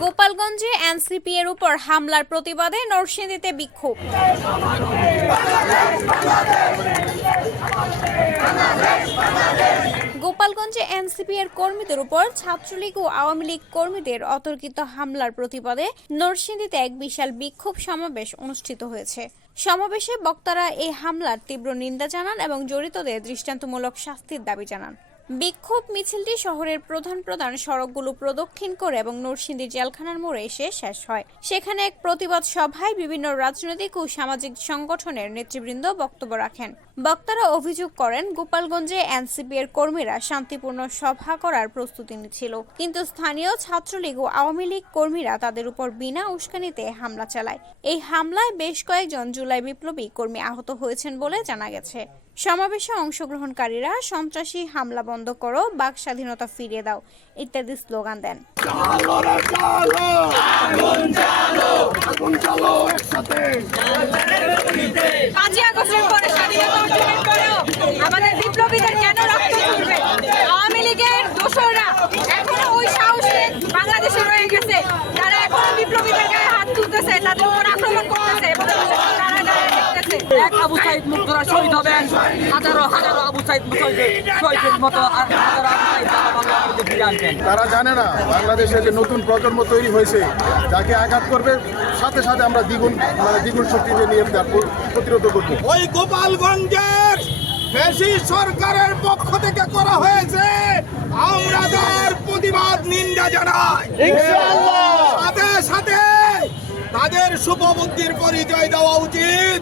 গোপালগঞ্জে এনসিপি এর উপর হামলার প্রতিবাদে নরসিংদীতে বিক্ষোভ গোপালগঞ্জে এনসিপি এর কর্মীদের উপর ছাত্রলীগ ও আওয়ামী লীগ কর্মীদের অতর্কিত হামলার প্রতিবাদে নরসিংদীতে এক বিশাল বিক্ষোভ সমাবেশ অনুষ্ঠিত হয়েছে। সমাবেশে বক্তারা এই হামলার তীব্র নিন্দা জানান এবং জড়িতদের দৃষ্টান্তমূলক শাস্তির দাবি জানান। বিক্ষোভ মিছিলটি শহরের প্রধান প্রধান সড়কগুলো প্রদক্ষিণ করে এবং নরসিংদী জেলখানার মোড়ে এসে শেষ হয়। সেখানে এক প্রতিবাদ সভায় বিভিন্ন রাজনৈতিক ও সামাজিক সংগঠনের নেতৃবৃন্দ বক্তব্য রাখেন। বক্তারা অভিযোগ করেন, গোপালগঞ্জে এনসিপি এর কর্মীরা শান্তিপূর্ণ সভা করার প্রস্তুতি নিচ্ছিল। কিন্তু স্থানীয় ছাত্রলীগ ও আওয়ামী লীগ কর্মীরা তাদের উপর বিনা উস্কানিতে হামলা চালায়। এই হামলায় বেশ কয়েকজন জুলাই বিপ্লবী কর্মী আহত হয়েছেন বলে জানা গেছে। সমাবেশে অংশগ্রহণকারীরা সন্ত্রাসী হামলা বন্ধ করো বাক স্বাধীনতা ফিরিয়ে দাও ইত্যাদি স্লোগান দেন। পাঁচই আগস্টের আমাদের বিপ্লবীদের এক আবু সাইদ মুগ্ধরা শহীদ হবেন। হাজারো হাজারো আবু সাইদ শহীদের মতো আর হাজারো আবু সাইদ তারা বাংলাদেশে ফিরে আনবেন তারা জানে না বাংলাদেশে যে নতুন প্রজন্ম তৈরি হয়েছে যাকে আঘাত করবে সাথে সাথে আমরা দ্বিগুণ মানে দ্বিগুণ শক্তিতে নিয়ে তার প্র- প্রতিরোধ করব। ওই গোপালগঞ্জের বেশি সরকারের পক্ষ থেকে করা হয়েছে। আমরা তার প্রতিবাদ নিন্দা জানাই। সাথে সাথে তাদের শুভবুদ্ধির পরিচয় দেওয়া উচিত।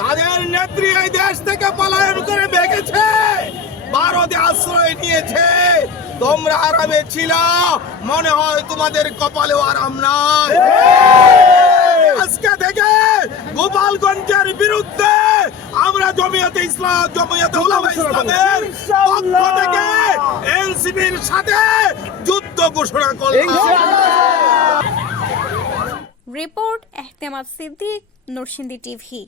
তাদের নেত্রী এই দেশ থেকে পলায়ন করে বেগেছে ভারতে আশ্রয় নিয়েছে। তোমরা আরামে ছিল, মনে হয় তোমাদের কপালেও আরাম নাই। আজকে থেকে গোপালগঞ্জের বিরুদ্ধে আমরা জমিয়তে ইসলাম, জমিয়তে উলামা ইসলামের পক্ষ থেকে এনসিবির সাথে যুদ্ধ ঘোষণা করলাম। Report Ehtemad Siddique, Narsingdi TV.